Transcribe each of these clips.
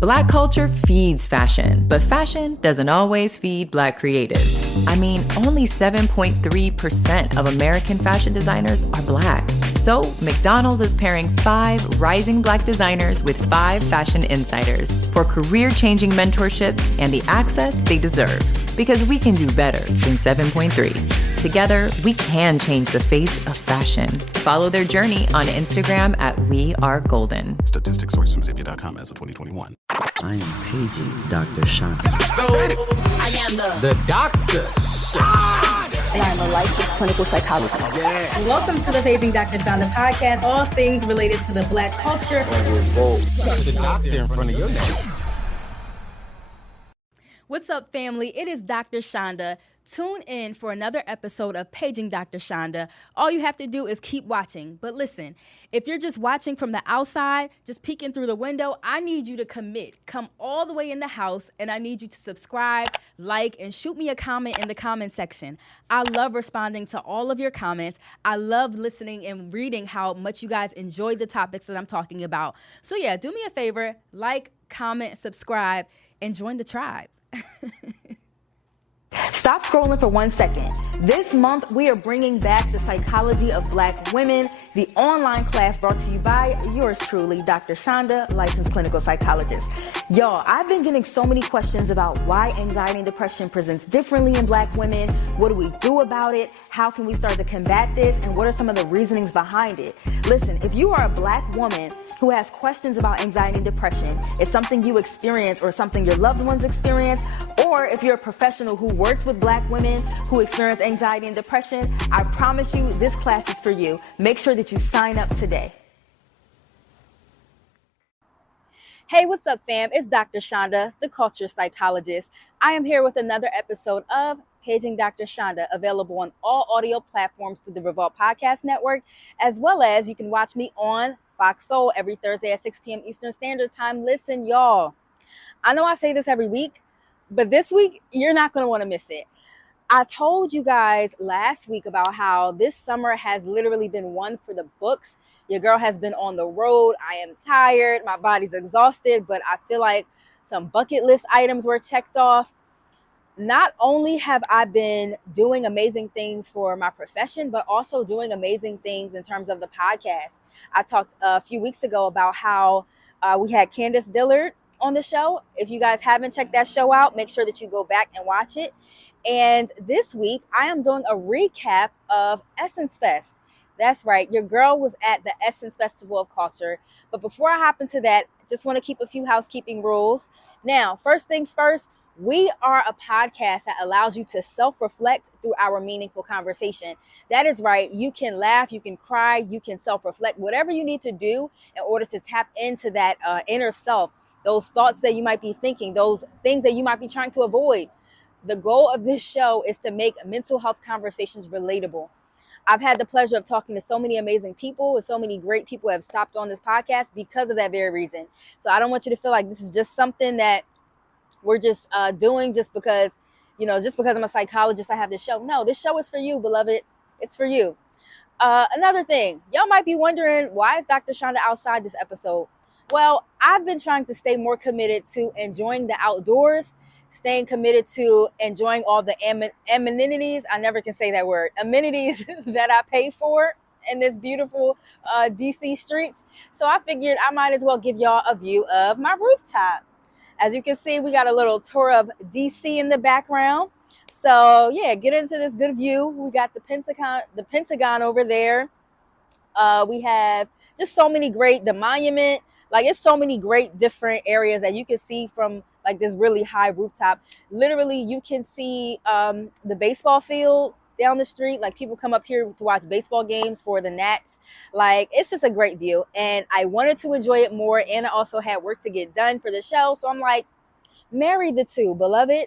Black culture feeds fashion, but fashion doesn't always feed Black creatives. I mean, only 7.3% of American fashion designers are Black. So McDonald's is pairing 5 rising Black designers with 5 fashion insiders for career-changing mentorships and the access they deserve. Because we can do better than 7.3. Together, we can change the face of fashion. Follow their journey on Instagram at We Are Golden. Statistics sourced from Zippia.com as of 2021. I am paging Dr. Chanda. I am the Dr. Chanda. And I'm a licensed clinical psychologist. Yeah. Welcome to the Paging Dr. Chanda podcast, all things related to the Black culture. The doctor in front of your name. What's up, family? It is Dr. Chanda. Tune in for another episode of Paging Dr. Chanda. All you have to do is keep watching. But listen, if you're just watching from the outside, just peeking through the window, I need you to commit. Come all the way in the house, and I need you to subscribe, like, and shoot me a comment in the comment section. I love responding to all of your comments. I love listening and reading how much you guys enjoy the topics that I'm talking about. So yeah, do me a favor, like, comment, subscribe, and join the tribe. Stop scrolling for 1 second. This month, we are bringing back the Psychology of Black Women, the online class brought to you by yours truly, Dr. Chanda, licensed clinical psychologist. Y'all, I've been getting so many questions about why anxiety and depression presents differently in Black women. What do we do about it? How can we start to combat this? And what are some of the reasonings behind it? Listen, if you are a Black woman who has questions about anxiety and depression, it's something you experience or something your loved ones experience, or if you're a professional who works with Black women who experience anxiety and depression, I promise you this class is for you. Make sure that you sign up today. Hey, what's up, fam? It's Dr. Chanda, the culture psychologist. I am here with another episode of Paging Dr. Chanda, available on all audio platforms through the Revolt Podcast Network, as well as you can watch me on Fox Soul every Thursday at 6 p.m. Eastern Standard Time. Listen, y'all, I know I say this every week, but this week, you're not going to want to miss it. I told you guys last week about how this summer has literally been one for the books. Your girl has been on the road. I am tired. My body's exhausted, but I feel like some bucket list items were checked off. Not only have I been doing amazing things for my profession, but also doing amazing things in terms of the podcast. I talked a few weeks ago about how we had Candace Dillard on the show. If you guys haven't checked that show out, make sure that you go back and watch it. And this week, I am doing a recap of Essence Fest. That's right, your girl was at the Essence Festival of Culture. But before I hop into that, just want to keep a few housekeeping rules. Now, first things first, we are a podcast that allows you to self-reflect through our meaningful conversation. That is right. You can laugh, you can cry, you can self-reflect, whatever you need to do in order to tap into that inner self, those thoughts that you might be thinking, those things that you might be trying to avoid. The goal of this show is to make mental health conversations relatable. I've had the pleasure of talking to so many amazing people, and so many great people have stopped on this podcast because of that very reason. So I don't want you to feel like this is just something that we're just doing just because, just because I'm a psychologist, I have this show. No, this show is for you, beloved. It's for you. Another thing, y'all might be wondering, why is Dr. Chanda outside this episode? Well, I've been trying to stay more committed to enjoying the outdoors, staying committed to enjoying all the amenities, I never can say that word, amenities that I pay for in this beautiful DC streets. So I figured I might as well give y'all a view of my rooftop. As you can see, we got a little tour of DC in the background. So yeah, get into this good view. We got the Pentagon over there. We have just so many the monument. Like, it's so many great different areas that you can see from like this really high rooftop. Literally, you can see the baseball field down the street. Like, people come up here to watch baseball games for the Nats. Like, it's just a great view. And I wanted to enjoy it more. And I also had work to get done for the show. So I'm like, marry the two, beloved.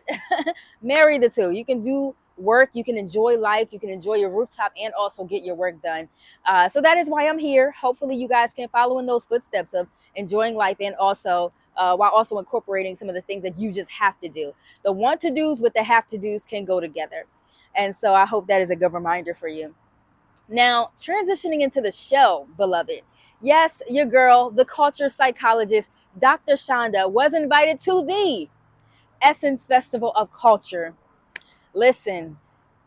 Marry the two. You can do work, you can enjoy life, you can enjoy your rooftop, and also get your work done. So that is why I'm here. Hopefully you guys can follow in those footsteps of enjoying life, and also while also incorporating some of the things that you just have to do. The want to do's with the have to do's can go together. And so I hope that is a good reminder for you. Now, transitioning into the show, beloved, Yes, your girl, the culture psychologist, Dr. Chanda, was invited to the Essence Festival of Culture. Listen,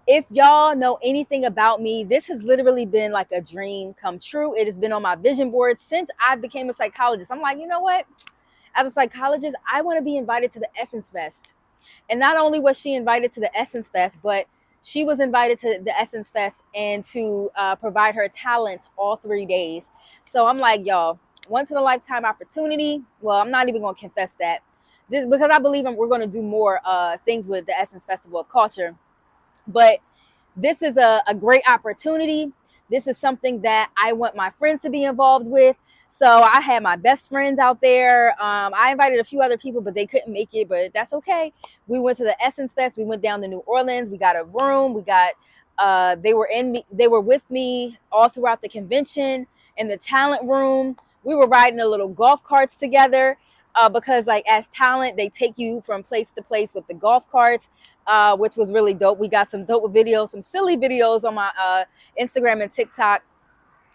if y'all know anything about me, this has literally been like a dream come true. It has been on my vision board since I became a psychologist. I'm like, you know what? As a psychologist, I want to be invited to the Essence Fest. And not only was she invited to the Essence Fest, but she was invited to the Essence Fest and to provide her talent all 3 days. So I'm like, y'all, once in a lifetime opportunity. Well, I'm not even going to confess that. This because I believe we're going to do more things with the Essence Festival of Culture. But this is a great opportunity. This is something that I want my friends to be involved with. So I had my best friends out there. I invited a few other people, but they couldn't make it, but that's okay. We went to the Essence Fest. We went down to New Orleans. We got a room. They were with me all throughout the convention in the talent room. We were riding the little golf carts together. Because like as talent, they take you from place to place with the golf carts, which was really dope. We got some dope videos, some silly videos on my Instagram and TikTok.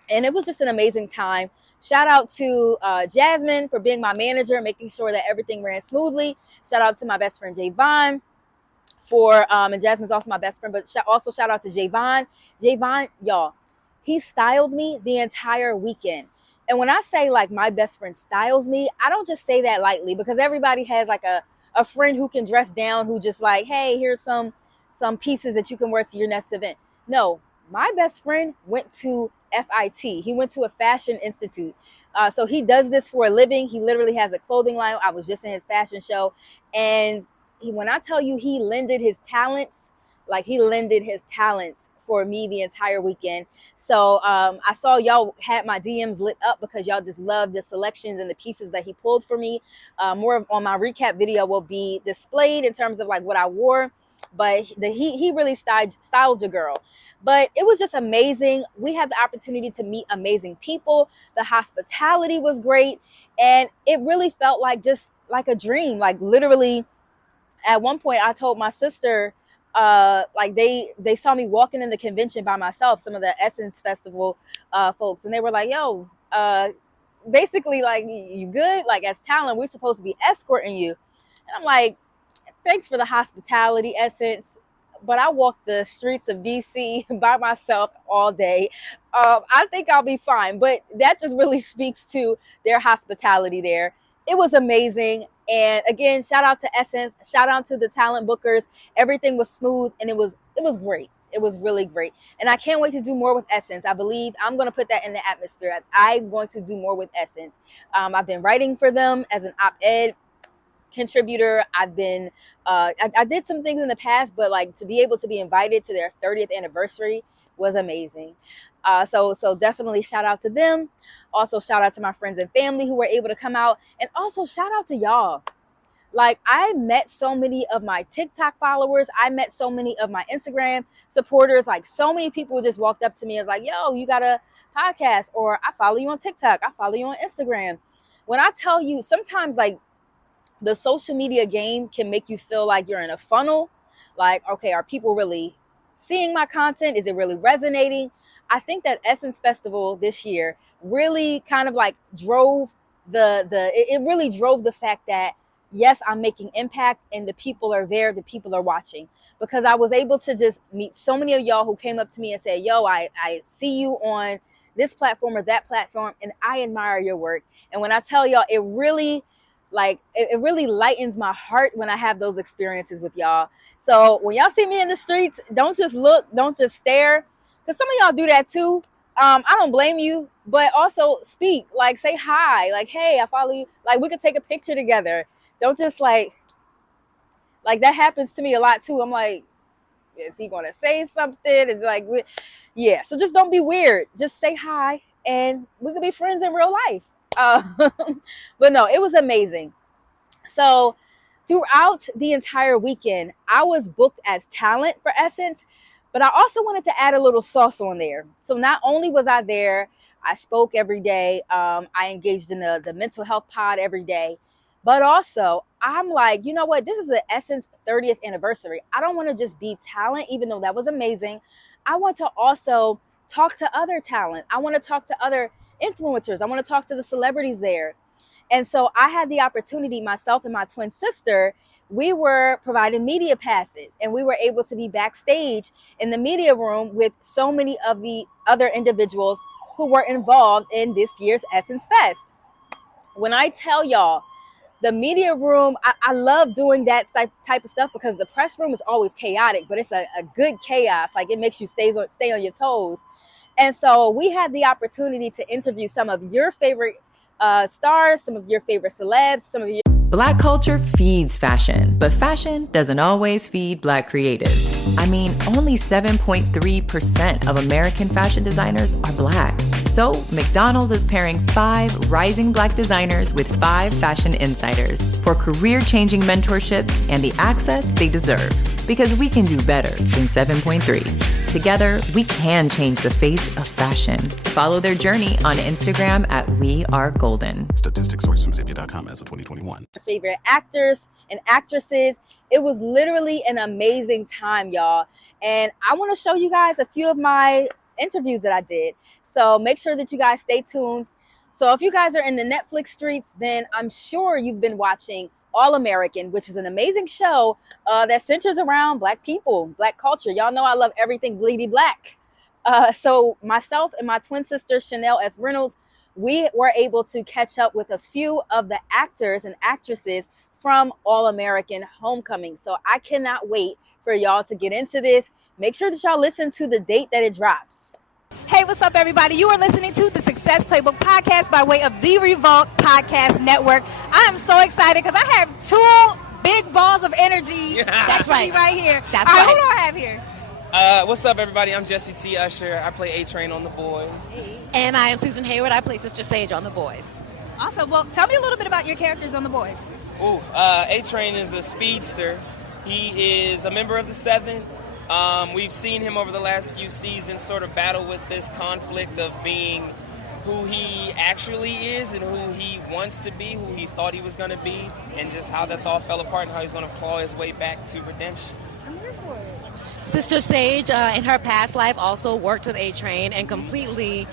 And it was just an amazing time. Shout out to Jasmine for being my manager, making sure that everything ran smoothly. Shout out to my best friend Javon and Jasmine's also my best friend, but also shout out to Javon. Javon, y'all, he styled me the entire weekend. And when I say like my best friend styles me, I don't just say that lightly, because everybody has like a friend who can dress down, who just like, hey, here's some pieces that you can wear to your next event. No, my best friend went to FIT. He went to a fashion institute. So he does this for a living. He literally has a clothing line. I was just in his fashion show. And when I tell you he lended his talents for me the entire weekend. So I saw y'all had my DMs lit up because y'all just love the selections and the pieces that he pulled for me. More on my recap video will be displayed in terms of like what I wore. But he really styled your girl. But it was just amazing. We had the opportunity to meet amazing people. The hospitality was great. And it really felt like just like a dream. Like literally, at one point I told my sister, like they saw me walking in the convention by myself, some of the Essence Festival folks, and they were like, yo, basically like, you good? Like as talent, we're supposed to be escorting you. And I'm like, thanks for the hospitality, Essence, but I walked the streets of DC by myself all day. I think I'll be fine. But that just really speaks to their hospitality there. It was amazing. And again, shout out to Essence, shout out to the talent bookers. Everything was smooth and it was great. It was really great. And I can't wait to do more with Essence. I believe I'm going to put that in the atmosphere. I'm going to do more with Essence. I've been writing for them as an op-ed contributor. I've been I did some things in the past, but like to be able to be invited to their 30th anniversary was amazing. So definitely shout out to them. Also shout out to my friends and family who were able to come out, and also shout out to y'all. Like I met so many of my TikTok followers. I met so many of my Instagram supporters. Like so many people just walked up to me and was like, yo, you got a podcast, or I follow you on TikTok. I follow you on Instagram. When I tell you, sometimes like the social media game can make you feel like you're in a funnel. Like, okay, are people really seeing my content? Is it really resonating? I think that Essence Festival this year really kind of like drove it really drove the fact that yes, I'm making impact and the people are there, the people are watching, because I was able to just meet so many of y'all who came up to me and said, yo, I see you on this platform or that platform and I admire your work. And when I tell y'all, it really lightens my heart when I have those experiences with y'all. So when y'all see me in the streets, don't just look, don't just stare, because some of y'all do that too. I don't blame you, but also speak, like say hi, like, hey, I follow you. Like we could take a picture together. Don't just like that happens to me a lot too. I'm like, is he going to say something? It's like, yeah. So just don't be weird. Just say hi and we could be friends in real life. But no, it was amazing. So throughout the entire weekend, I was booked as talent for Essence, but I also wanted to add a little sauce on there. So not only was I there, I spoke every day. I engaged in the mental health pod every day, but also I'm like, you know what? This is the Essence 30th anniversary. I don't want to just be talent, even though that was amazing. I want to also talk to other talent. I want to talk to other influencers. I want to talk to the celebrities there. And so I had the opportunity, myself and my twin sister, we were provided media passes, and we were able to be backstage in the media room with so many of the other individuals who were involved in this year's Essence Fest. When I tell y'all, the media room, I love doing that type of stuff because the press room is always chaotic, but it's a good chaos. Like, it makes you stay on your toes. And so we had the opportunity to interview some of your favorite stars, some of your favorite celebs, some of your... Black culture feeds fashion, but fashion doesn't always feed Black creatives. I mean, only 7.3% of American fashion designers are Black. So McDonald's is pairing 5 rising Black designers with 5 fashion insiders for career-changing mentorships and the access they deserve. Because we can do better than 7.3. Together, we can change the face of fashion. Follow their journey on Instagram at WeAreGolden. Statistics sourced from Zippia.com as of 2021. Favorite actors and actresses. It was literally an amazing time, y'all. And I want to show you guys a few of my interviews that I did. So make sure that you guys stay tuned. So if you guys are in the Netflix streets, then I'm sure you've been watching All American, which is an amazing show that centers around Black people, Black culture. Y'all know I love everything bleedy Black. So myself and my twin sister, Chanel S. Reynolds, we were able to catch up with a few of the actors and actresses from All American Homecoming. So I cannot wait for y'all to get into this. Make sure that y'all listen to the date that it drops. Hey, what's up, everybody? You are listening to the Success Playbook Podcast by way of the Revolt Podcast Network. I am so excited because I have 2 big balls of energy. That's right here. That's All right. right. Who do I have here? What's up, everybody? I'm Jesse T. Usher. I play A-Train on The Boys. And I am Susan Hayward. I play Sister Sage on The Boys. Awesome. Well, tell me a little bit about your characters on The Boys. A-Train is a speedster. He is a member of the Seven. We've seen him over the last few seasons sort of battle with this conflict of being who he actually is and who he wants to be, who he thought he was going to be, and just how that's all fell apart and how he's going to claw his way back to redemption. I'm here for it. Sister Sage, in her past life, also worked with A-Train and completely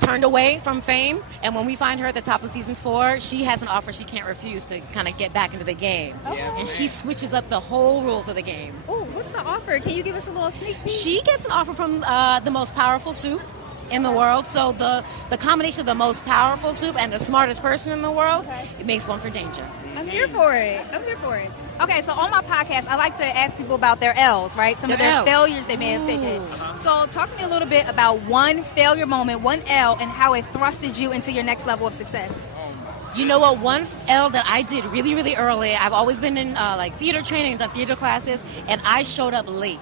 turned away from fame. And when we find her at the top of season 4, she has an offer she can't refuse to kind of get back into the game. Oh. And she switches up the whole rules of the game. Oh, what's the offer? Can you give us a little sneak peek? She gets an offer from the most powerful soup in the world. So the combination of the most powerful soup and the smartest person in the world, it makes one for danger. I'm here for it. Okay, so on my podcast, I like to ask people about their L's, right? Some of their failures they may have taken. So talk to me a little bit about one failure moment, one L, and how it thrusted you into your next level of success. You know what? One L that I did really, really early, I've always been in theater training, done theater classes, and I showed up late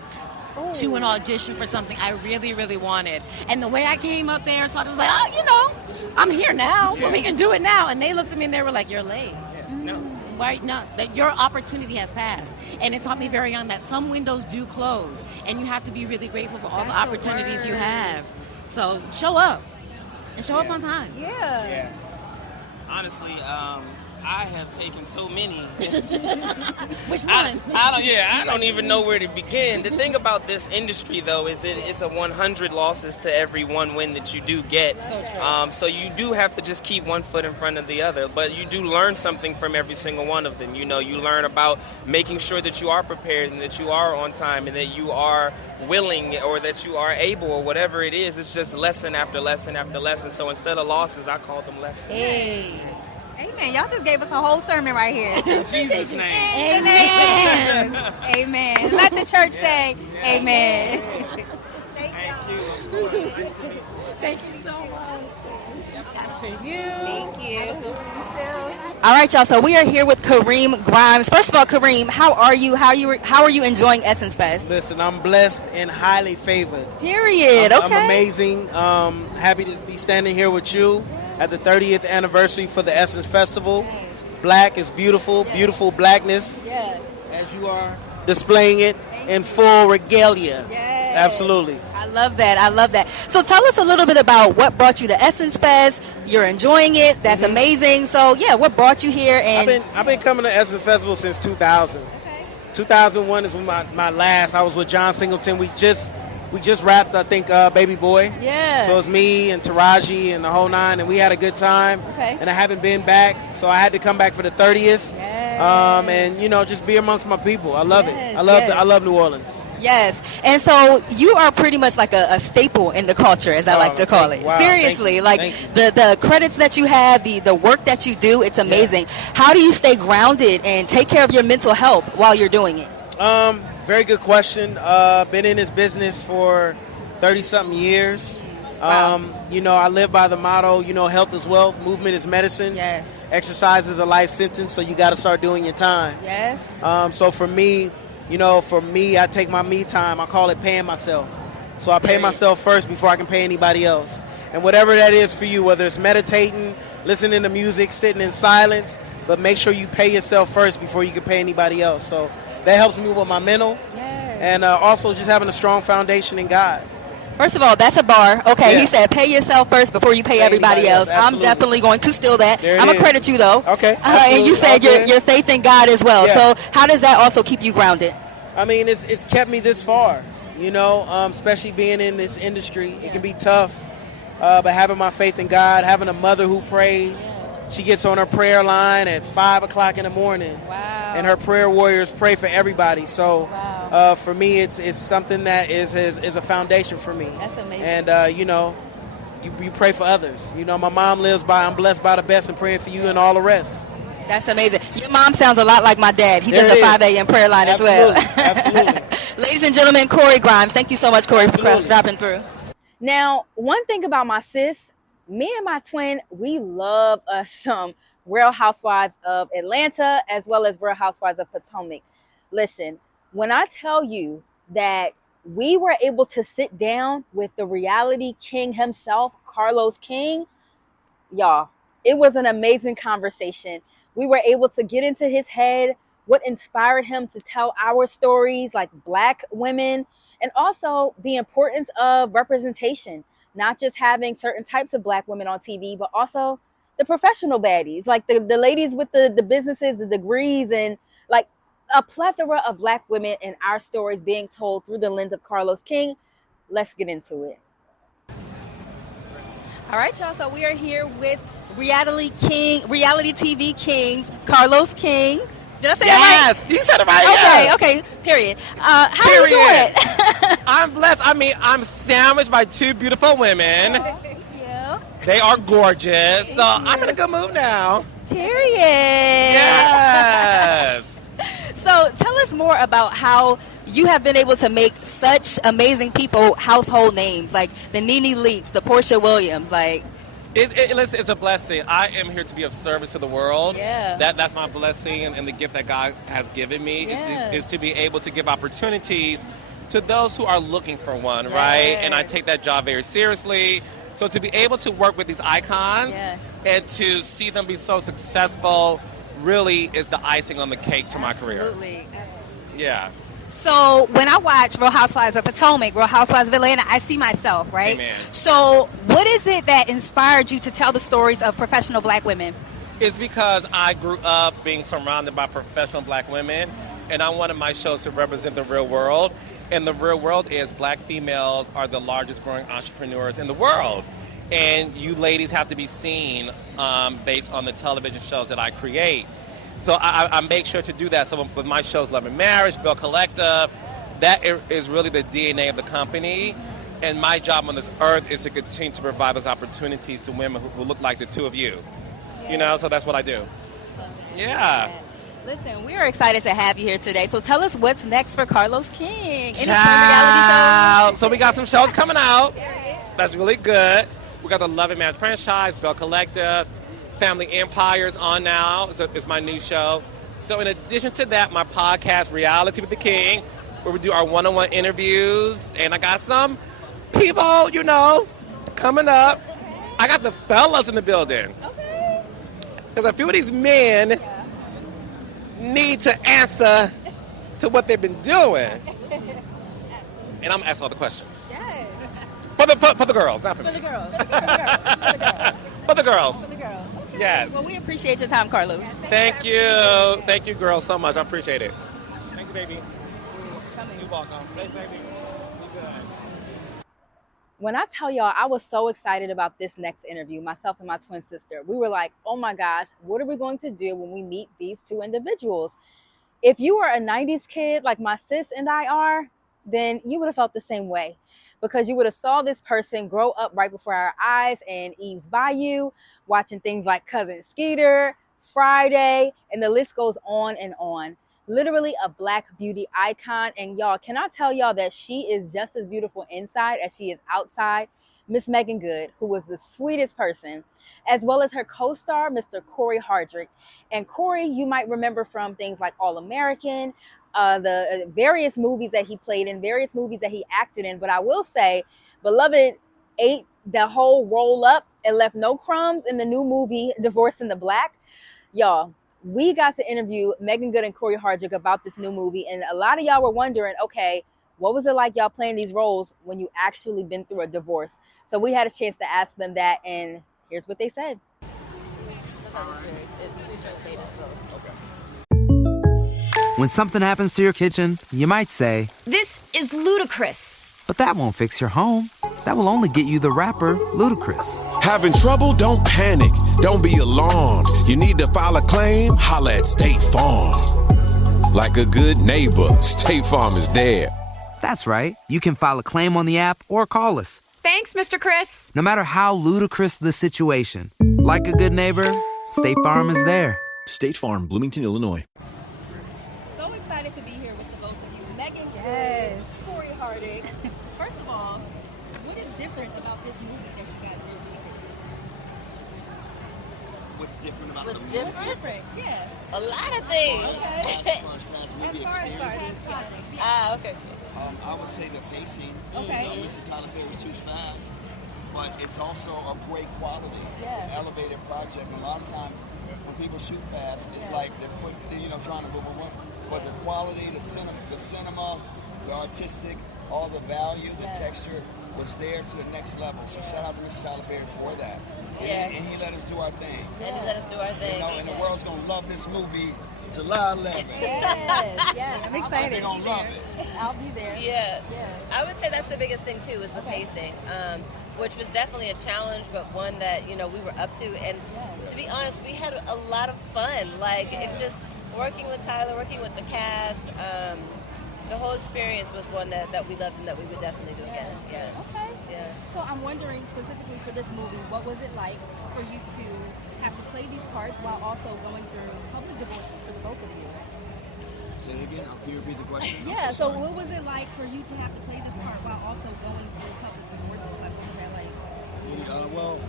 to an audition for something I really, really wanted. And the way I came up there, so I was like, I'm here now, so we can do it now. And they looked at me and they were like, you're late. No. Right now, that your opportunity has passed. And it taught me very young that some windows do close, and you have to be really grateful for all the opportunities you have. So show up, and show up on time. Yeah. Honestly, I have taken so many. Which one? I don't even know where to begin. The thing about this industry, though, is it's a 100 losses to every one win that you do get. So true. So you do have to just keep one foot in front of the other. But you do learn something from every single one of them. You know, you learn about making sure that you are prepared and that you are on time and that you are willing or that you are able or whatever it is. It's just lesson after lesson after lesson. So instead of losses, I call them lessons. Hey. Amen. Y'all just gave us a whole sermon right here. In Jesus' name. In the name of Jesus. Amen. Let the church say amen. Thank you. Thank you so much. That's for you. Thank you. All right, y'all. So we are here with Kareem Grimes. First of all, Kareem, how are you? How are you enjoying Essence Fest? Listen, I'm blessed and highly favored. Period. Okay. I'm amazing. Happy to be standing here with you at the 30th anniversary for the Essence Festival. Nice. Black is beautiful, beautiful blackness. Yeah. As you are displaying it in full regalia. Yes. Absolutely. I love that. So tell us a little bit about what brought you to Essence Fest. You're enjoying it. That's amazing. So yeah, what brought you here? And I've been coming to Essence Festival since 2000. Okay. 2001 is when my last. I was with John Singleton. We just we just wrapped, I think, Baby Boy. Yeah. So it's me and Taraji and the whole nine, and we had a good time. Okay. And I haven't been back, so I had to come back for the 30th. And just be amongst my people. I love it. I love New Orleans. Yes. And so you are pretty much like a staple in the culture, as I like to call it. Wow, seriously, thank like the credits that you have, the work that you do, it's amazing. How do you stay grounded and take care of your mental health while you're doing it? Very good question. Been in this business for 30-something years. Wow. I live by the motto, health is wealth, movement is medicine. Yes. Exercise is a life sentence, so you got to start doing your time. Yes. So for me, I take my me time. I call it paying myself. So I pay myself first before I can pay anybody else. And whatever that is for you, whether it's meditating, listening to music, sitting in silence, but make sure you pay yourself first before you can pay anybody else. So that helps me with my mental. Yes. And also just having a strong foundation in God. First of all, that's a bar. Okay, Yeah. He said pay yourself first before you pay everybody else. I'm Absolutely. definitely going to steal that. There it I'm going to is. credit you, though. Okay. And you said your faith in God as well. Yeah. So how does that also keep you grounded? I mean, it's kept me this far, especially being in this industry. It can be tough, but having my faith in God, having a mother who prays. She gets on her prayer line at 5 o'clock in the morning. Wow. And her prayer warriors pray for everybody. So Wow. for me, it's something that is a foundation for me. That's amazing. And, you pray for others. My mom lives by, I'm blessed by the best and praying for you and all the rest. That's amazing. Your mom sounds a lot like my dad. He There does it a is. 5 a.m. prayer line Absolutely. as well. Absolutely. Ladies and gentlemen, Corey Grimes. Thank you so much, Corey, for dropping through. Now, one thing about my sis, me and my twin, we love us some Real Housewives of Atlanta as well as Real Housewives of Potomac. Listen, when I tell you that we were able to sit down with the reality king himself, Carlos King, y'all, it was an amazing conversation. We were able to get into his head, what inspired him to tell our stories like Black women, and also the importance of representation, not just having certain types of Black women on TV, but also the professional baddies, like the ladies with the businesses, the degrees, and like a plethora of Black women in our stories being told through the lens of Carlos King. Let's get into it. All right, y'all. So we are here with reality TV kings, Carlos King. Did I say that right? Yes, you said it right. Okay, yes. okay. Period. How are you doing? I'm blessed. I mean, I'm sandwiched by two beautiful women. Thank you. They are gorgeous. So I'm in a good mood now. Period. Yes. So tell us more about how you have been able to make such amazing people household names, like the Nene Leakes, the Portia Williams, like. Listen, it's a blessing. I am here to be of service to the world. Yeah. That's my blessing and the gift that God has given me is to be able to give opportunities to those who are looking for one, right? And I take that job very seriously. So to be able to work with these icons and to see them be so successful really is the icing on the cake to my career. Absolutely. Yeah. So when I watch Real Housewives of Potomac, Real Housewives of Atlanta, I see myself, right? Amen. So what is it that inspired you to tell the stories of professional Black women? It's because I grew up being surrounded by professional Black women, and I wanted my shows to represent the real world. And the real world is Black females are the largest growing entrepreneurs in the world. And you ladies have to be seen based on the television shows that I create. So I make sure to do that. So with my shows, Love and Marriage, Bill Collective, that is really the DNA of the company. And my job on this earth is to continue to provide those opportunities to women who look like the two of you. So that's what I do. Yeah. Listen, we are excited to have you here today. So tell us what's next for Carlos King. Any Ciao. reality shows? So we got some shows coming out. That's really good. We got the Love and Marriage franchise, Bell Collective, Family Empires on now. It's my new show. So in addition to that, my podcast, Reality with the King, where we do our one-on-one interviews. And I got some people, coming up. I got the fellas in the building. Okay. Because a few of these men need to answer to what they've been doing. And I'm going to ask all the questions. Yes. For the girls, not for me. For the girls. For the girls. For the girls. Okay. Yes. Well, we appreciate your time, Carlos. Thank you. Thank you, girls, so much. I appreciate it. Thank you, baby. You're welcome. Thanks, baby. You good. When I tell y'all, I was so excited about this next interview, myself and my twin sister. We were like, oh my gosh, what are we going to do when we meet these two individuals? If you are a 90s kid like my sis and I are, then you would have felt the same way, because you would have saw this person grow up right before our eyes in Eve's Bayou, watching things like Cousin Skeeter, Friday, and the list goes on and on. Literally a Black beauty icon. And y'all, can I tell y'all that she is just as beautiful inside as she is outside? Miss Meagan Good, who was the sweetest person, as well as her co-star, Mr. Corey Hardrick. And Corey, you might remember from things like All American, the various movies that he played in, various movies that he acted in. But I will say, Beloved ate the whole roll up and left no crumbs in the new movie, Divorce in the Black. Y'all, we got to interview Meagan Good and Corey Hardrick about this new movie. And a lot of y'all were wondering, okay, what was it like y'all playing these roles when you actually been through a divorce? So we had a chance to ask them that, and here's what they said. That was good. She showed the data spoke. When something happens to your kitchen, you might say, "This is ludicrous." but that won't fix your home. That will only get you the rapper, Ludacris. Having trouble? Don't panic. Don't be alarmed. You need to file a claim? Holla at State Farm. Like a good neighbor, State Farm is there. That's right. You can file a claim on the app or call us. Thanks, Mr. Chris. No matter how ludicrous the situation, like a good neighbor, State Farm is there. State Farm, Bloomington, Illinois. So excited to be here with the both of you. Meagan Yes. Good, Corey Hardrick. First of all, what is different about this movie that you guys recently did? What's different about What's the movie? different? What's different? Yeah. A lot of things. Okay. As As far as experiences, projects, yeah. Ah, okay. I would say the pacing. Okay. Mr. Tyler Perry shoots fast, but it's also of great quality. It's Yeah. an elevated project. And a lot of times when people shoot fast, it's like they're quick, trying to boom, boom, boom. But the quality, the cinema, the artistic, all the value, the texture was there to the next level. So shout out to Mr. Tyler Perry for that. Yeah. And he let us do our thing. And he let us do our thing. And the world's gonna love this movie July 11th. Yes, I'm They're excited. gonna love it. I'll be there. Yeah. Yes. I would say that's the biggest thing too, is the pacing, which was definitely a challenge, but one that, we were up to. And to be honest, we had a lot of fun. Like, it just, working with Tyler, working with the cast, the whole experience was one that we loved and that we would definitely do again. Yeah. Okay. Yeah. So I'm wondering specifically for this movie, what was it like for you to have to play these parts while also going through public divorces for the both of you? Say it again. Can you repeat the question? Yeah, so what was it like for you to have to play this part while also going through public divorces? Like, what was that like? Well,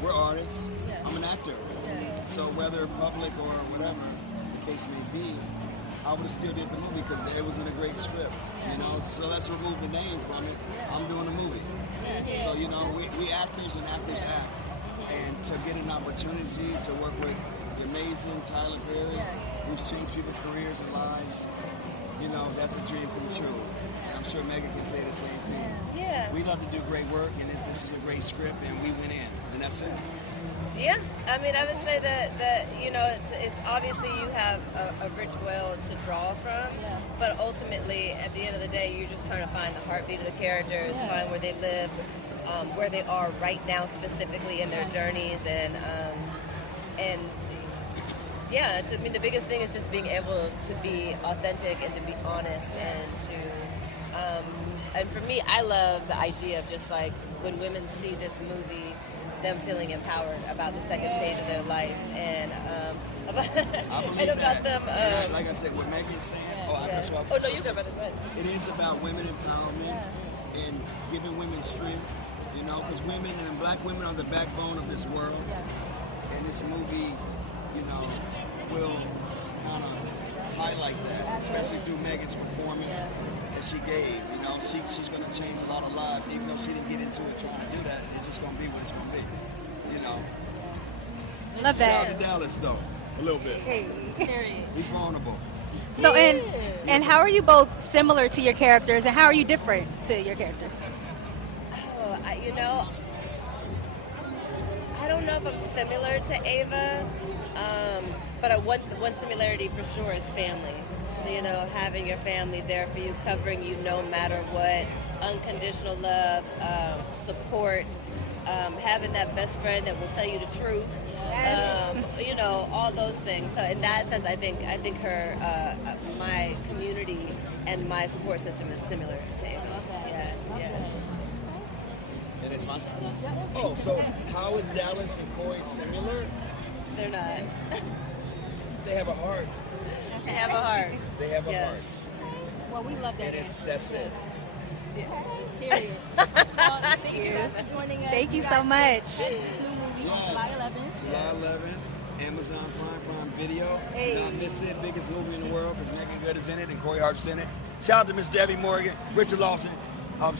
we're artists. Yeah. I'm an actor. Yeah. So whether public or whatever the case may be, I would have still did the movie because it wasn't a great script. So let's remove the name from it. I'm doing a movie. So we actors and actors act, and to get an opportunity to work with the amazing Tyler Perry, who's changed people's careers and lives, that's a dream come true. And I'm sure Megan can say the same thing. Yeah. We love to do great work, and this was a great script, and we went in, and that's it. Yeah, I mean, I would say that it's obviously you have a rich well to draw from, but ultimately, at the end of the day, you're just trying to find the heartbeat of the characters, find where they live, where they are right now specifically in their journeys, and yeah, I mean, the biggest thing is just being able to be authentic and to be honest, and for me, I love the idea of just like when women see this movie, them feeling empowered about the second stage of their life, and about, I believe and about that. them. And like I said, what Megan's saying, Oh, no, you go, brother. Go ahead. It is about women empowerment and giving women strength, because women and black women are the backbone of this world. And this movie, will kind of highlight that, especially through Megan's performance that she gave. She's going to change a lot of lives, even though she didn't get into it trying to do that. It's just going to be what it's going to be. Love that. Shout out to Dallas, though, a little bit. He's vulnerable. So, and how are you both similar to your characters, and how are you different to your characters? Oh, I don't know if I'm similar to Ava, but one similarity for sure is family. Having your family there for you, covering you no matter what, unconditional love, support, having that best friend that will tell you the truth. Yes. You know, all those things. So in that sense, I think her, my community and my support system is similar to Amy's. Yeah. And it's my side? Oh, so how is Dallas and Corey similar? They're not. They have a heart. They have a heart. They have a heart. Well, we love that. That's it. Period. Well, thank you guys for joining us. Thank you so much. This new movie on July 11th. July 11th, Amazon Prime Video. Hey. Not miss it, biggest movie in the world because Meagan Good is in it and Corey Hart's in it. Shout out to Miss Debbie Morgan, Richard Lawson,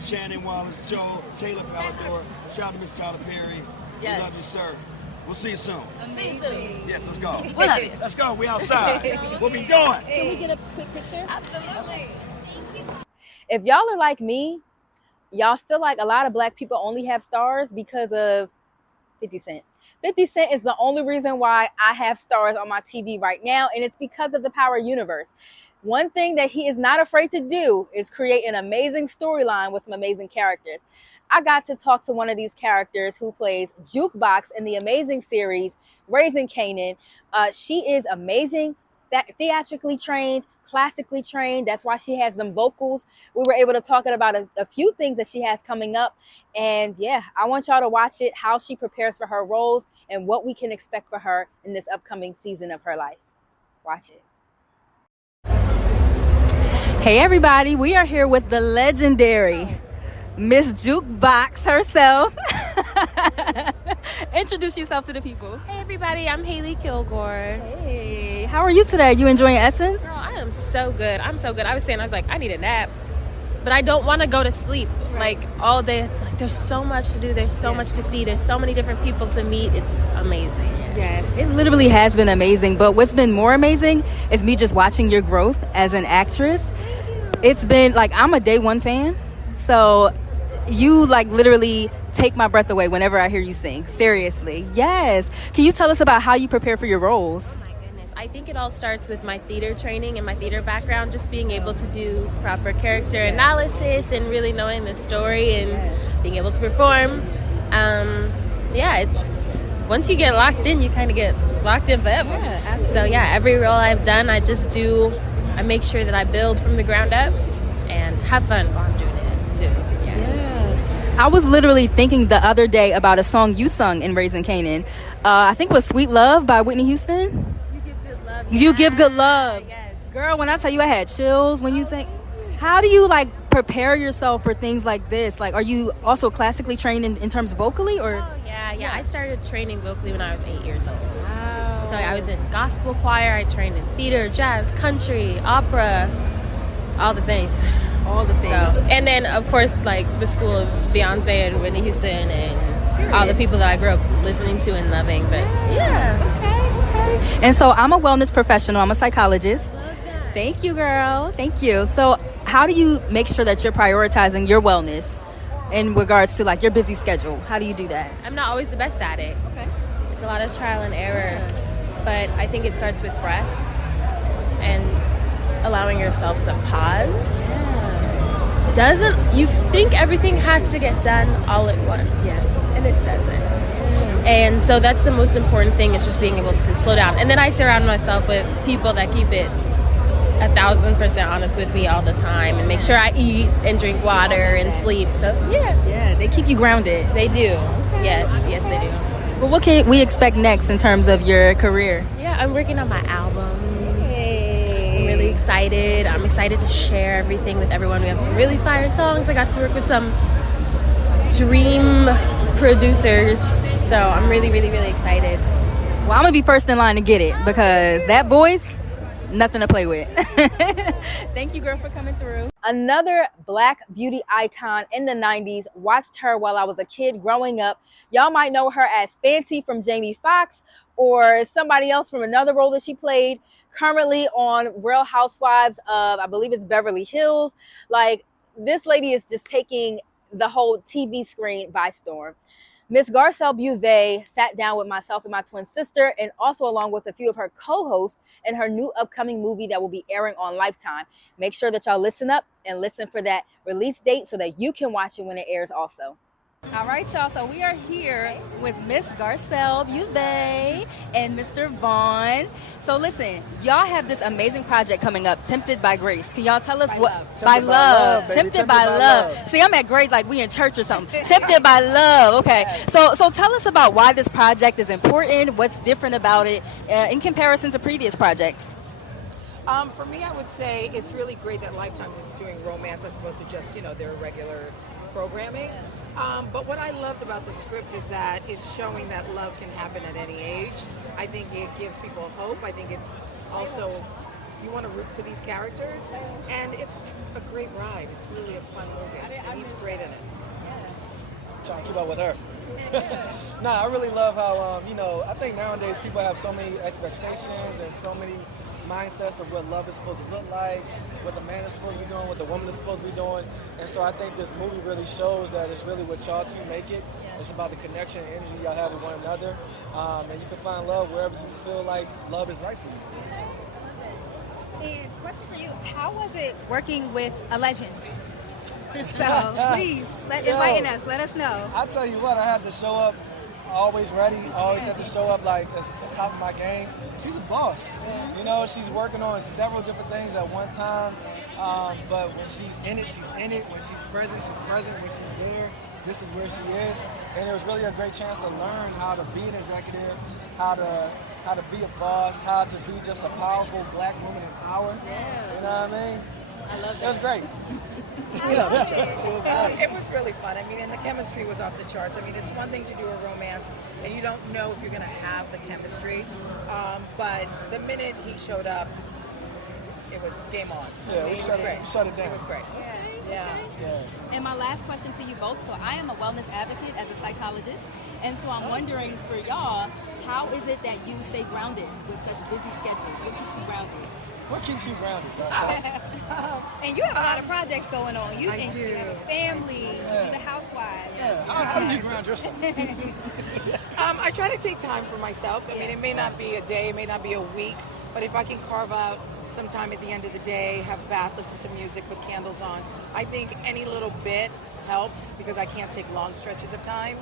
Shannon Wallace, Joe, Taylor Pallador. Shout out to Miss Tyler Perry. Yes. We love you, sir. We'll see you soon. Amazing. Yes, let's go. We love you. Let's go. We outside. We'll be doing. Can we get a quick picture? Absolutely. If y'all are like me, y'all feel like a lot of black people only have stars because of 50 Cent. 50 Cent is the only reason why I have stars on my TV right now, and it's because of the Power Universe. One thing that he is not afraid to do is create an amazing storyline with some amazing characters. I got to talk to one of these characters who plays Jukebox in the amazing series Raising Kanan. She is amazing, theatrically trained, classically trained. That's why she has them vocals. We were able to talk about a few things that she has coming up. And yeah, I want y'all to watch it, how she prepares for her roles and what we can expect for her in this upcoming season of her life. Watch it. Hey everybody, we are here with the legendary Miss Jukebox herself. Introduce yourself to the people. Hey everybody, I'm Haley Kilgore. Hey, how are you today? You enjoying Essence? Girl, I am so good. I'm so good. I was like, I need a nap, but I don't want to go to sleep like all day. It's like there's so much to do. There's so much to see. There's so many different people to meet. It's amazing. Yes, it literally has been amazing. But what's been more amazing is me just watching your growth as an actress. It's been like, I'm a day one fan. So you like literally take my breath away whenever I hear you sing. Seriously. Yes. Can you tell us about how you prepare for your roles? Oh my goodness. I think it all starts with my theater training and my theater background, just being able to do proper character analysis and really knowing the story and being able to perform. It's once you get locked in, you kind of get locked in forever. So every role I've done, I make sure that I build from the ground up and have fun while I'm doing it too. I was literally thinking the other day about a song you sung in Raising Kanan. I think it was Sweet Love by Whitney Houston. You give good love. You give good love. Yes. Girl, when I tell you I had chills when you sang. How do you like prepare yourself for things like this? Like, are you also classically trained in terms of vocally or? Oh, yeah. I started training vocally when I was 8 years old. Wow. So I was in gospel choir. I trained in theater, jazz, country, opera, all the things. All the things. So, and then, of course, like the school of Beyonce and Whitney Houston and all the people that I grew up listening to and loving. But Okay. And so I'm a wellness professional. I'm a psychologist. Thank you, girl. Thank you. So how do you make sure that you're prioritizing your wellness in regards to like your busy schedule? How do you do that? I'm not always the best at it. Okay. It's a lot of trial and error. But I think it starts with breath and allowing yourself to pause. You think everything has to get done all at once, and it doesn't. And so that's the most important thing, is just being able to slow down. And then I surround myself with people that keep it 1,000% honest with me all the time and make sure I eat and drink water and sleep. So they keep you grounded. They do. Yes, they do. Well, what can we expect next in terms of your career? I'm working on my album. I'm really excited. I'm excited to share everything with everyone. We have some really fire songs. I got to work with some dream producers. So I'm really, really, really excited. Well, I'm going to be first in line to get it because that voice, nothing to play with. Thank you, girl, for coming through. Another black beauty icon in the 90s. Watched her while I was a kid growing up. Y'all might know her as Fancy from Jamie Foxx or somebody else from another role that she played. Currently on Real Housewives of, I believe it's Beverly Hills. Like, this lady is just taking the whole TV screen by storm. Miss Garcelle Beauvais sat down with myself and my twin sister, and also along with a few of her co-hosts in her new upcoming movie that will be airing on Lifetime. Make sure that y'all listen up and listen for that release date so that you can watch it when it airs also. All right, y'all. So we are here with Miss Garcelle Beauvais and Mr. Vaughn. So listen, y'all have this amazing project coming up, Tempted by Grace. Can y'all tell us what? By love. Tempted by love. See, I'm at Grace like we in church or something. Tempted by love. Okay. So tell us about why this project is important, what's different about it in comparison to previous projects. For me, I would say it's really great that Lifetime is doing romance as opposed to just, their regular programming. But what I loved about the script is that it's showing that love can happen at any age. I think it gives people hope. I think it's also, you want to root for these characters, and it's a great ride. It's really a fun movie, and he's great in it. Trying to keep up with her. I really love how, I think nowadays people have so many expectations and so many mindsets of what love is supposed to look like, what the man is supposed to be doing, what the woman is supposed to be doing. And so I think this movie really shows that it's really what y'all two make it. It's about the connection and energy y'all have with one another. And you can find love wherever you feel like love is right for you. And question for you, how was it working with a legend? So please, enlighten us, let us know. I tell you what, I had to show up always ready, always have to show up like at the top of my game. She's a boss. She's working on several different things at one time. But when she's in it, she's in it. When she's present, she's present. When she's there, this is where she is. And it was really a great chance to learn how to be an executive, how to be a boss, how to be just a powerful black woman in power. Yeah. You know what I mean? I love that. It was great. It was really fun. I mean, and the chemistry was off the charts. I mean, it's one thing to do a romance, and you don't know if you're going to have the chemistry. But the minute he showed up, it was game on. Yeah, it was great. Shut it down. It was great. Yeah. And my last question to you both. So I am a wellness advocate as a psychologist, and so I'm wondering for y'all, how is it that you stay grounded with such busy schedules? What keeps you grounded? What keeps you grounded, And you have a lot of projects going on. You have a family, you do the housewives. Yeah. How do you ground yourself? I try to take time for myself. I mean, it may not be a day, it may not be a week, but if I can carve out some time at the end of the day, have a bath, listen to music, put candles on, I think any little bit helps because I can't take long stretches of time.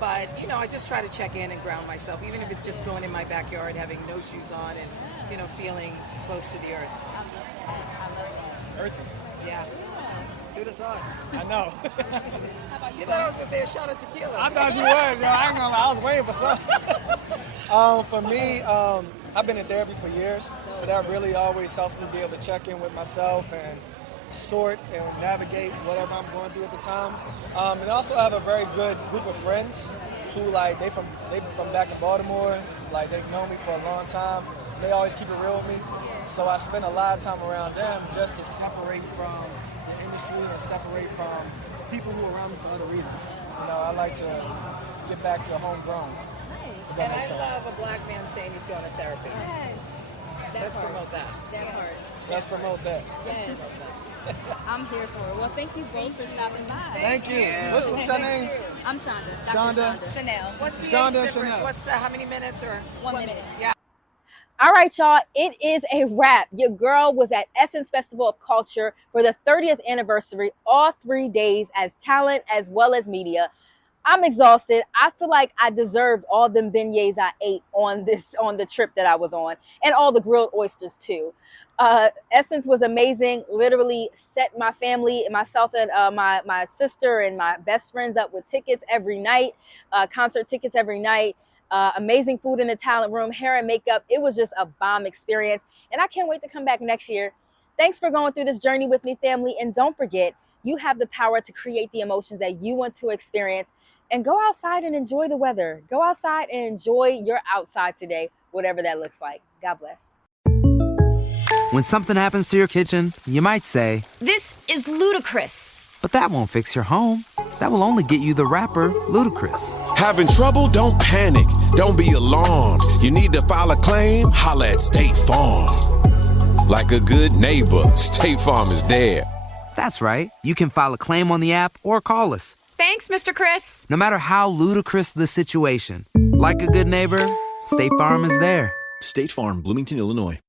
But, I just try to check in and ground myself, even if it's just going in my backyard, having no shoes on and, feeling close to the earth. I love that. Earthy. Yeah. Who'd have thought? I know. You thought I was going to say a shot of tequila. I thought you was. I ain't gonna lie. I was waiting for something. For me, I've been in therapy for years, so that really always helps me be able to check in with myself and sort and navigate whatever I'm going through at the time. And also I have a very good group of friends who they from back in Baltimore. They've known me for a long time. They always keep it real with me. So I spend a lot of time around them just to separate from the industry and separate from people who are around me for other reasons. I like to get back to homegrown. Nice. And I love a black man saying he's going to therapy. Yes. Let's promote that. That part. Let's promote that. Yes. I'm here for it. Well, thank you both for stopping by. Thank you. What's your names? I'm Chanda. Chanda. Chanel. What's the Chanda age difference? Chanel. What's how many minutes or 1 minute? Yeah. All right, y'all, it is a wrap. Your girl was at Essence Festival of Culture for the 30th anniversary, all 3 days as talent as well as media. I'm exhausted. I feel like I deserved all them beignets I ate on the trip that I was on, and all the grilled oysters too. Essence was amazing. Literally set my family, myself and my sister and my best friends up with tickets every night, concert tickets every night. Amazing food in the talent room, hair and makeup. It was just a bomb experience, and I can't wait to come back next year. Thanks for going through this journey with me, family, and don't forget, you have the power to create the emotions that you want to experience. And go outside and enjoy the weather. Go outside and enjoy your outside today, whatever that looks like. God bless. When something happens to your kitchen, you might say, "This is ludicrous." But that won't fix your home. That will only get you the rapper, Ludacris. Having trouble? Don't panic. Don't be alarmed. You need to file a claim? Holla at State Farm. Like a good neighbor, State Farm is there. That's right. You can file a claim on the app or call us. Thanks, Mr. Chris. No matter how ludicrous the situation, like a good neighbor, State Farm is there. State Farm, Bloomington, Illinois.